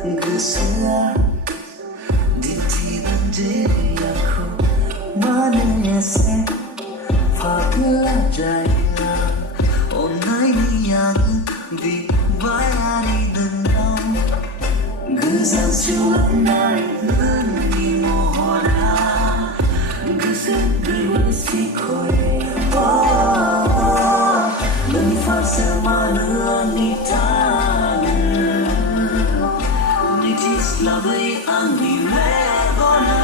Gosoa Dinti banjiri aku Mana se Fagla jaya Onai niyang Di bayari denam Gezan siulang nai Nani mohona Gezan gerwasi koi Nani farsa mana nitana Labai angni megona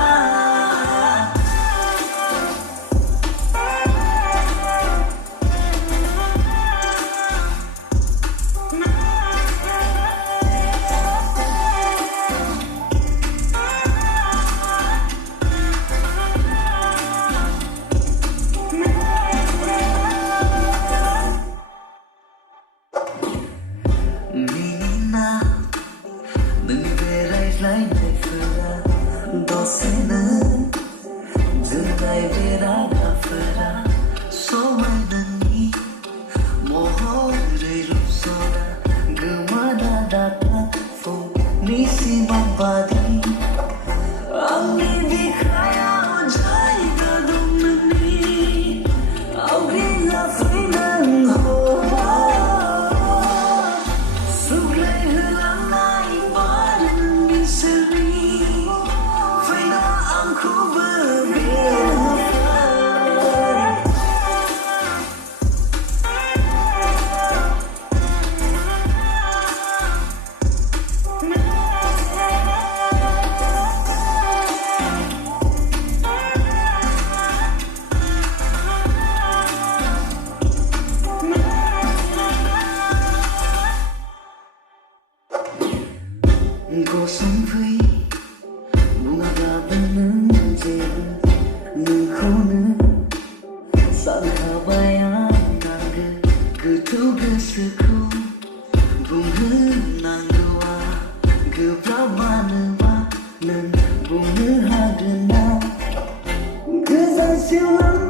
Menina Lai lai fera docena Zendai vera da fera Somai nani Moho reiru sora Gemana data Fung nisi mambadi Angni dikhaya Ojai gadung nani Augri la finang ho Suglai hilang nai Gosong vui bunga gaban nang jeba nang khona sang habayang tangga ketu geseku bunga nang doa gebrabana ba nang bunga hadena gezan siulang